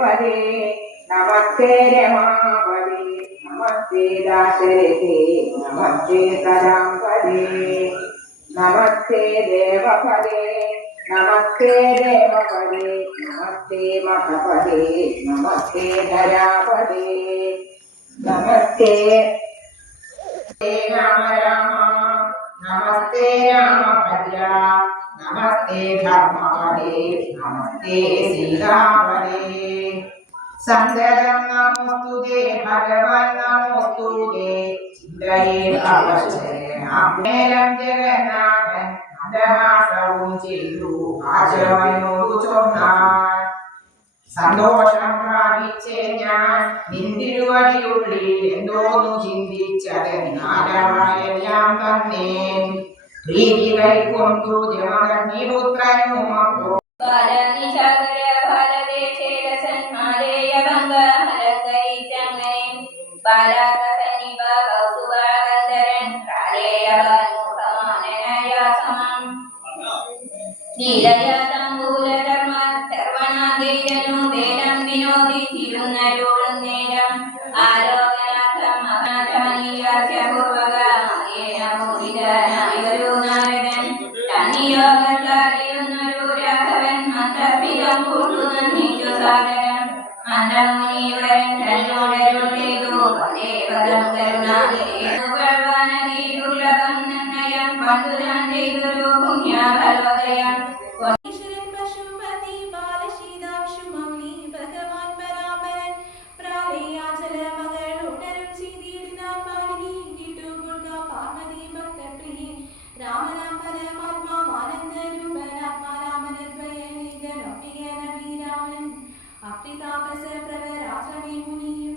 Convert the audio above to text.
पदे नमस्ते रमापदे नमस्ते दाशरथे नमस्ते सदांपदे नमस्ते देवपदे नमस्ते देवपदे नमस्ते महपदे नमस्ते धरापदे नमस्ते राम राम नमस्ते रामभद्रा नमस्ते धर्मपदे नमस्ते सीतापदे सन्दरं नमोस्तुते भगवन् नमोस्तुते चिन्तये भवशरणं नेरं जगन्नाथन् नन्दहासं चिन्तु आचमयोरुचोन्नान् സന്തോഷം പ്രാപിച്ചേ ഞാൻ നിന്തിരുവടിയുള്ളിൽ എന്തോന്നു ചിന്തിച്ചതെന്നാലെല്ലാം തന്നെ പ്രീതി കൈക്കൊണ്ടു ജമദഗ്നിപുത്രനുമപ്പോ Apti tapase pravera asrami muni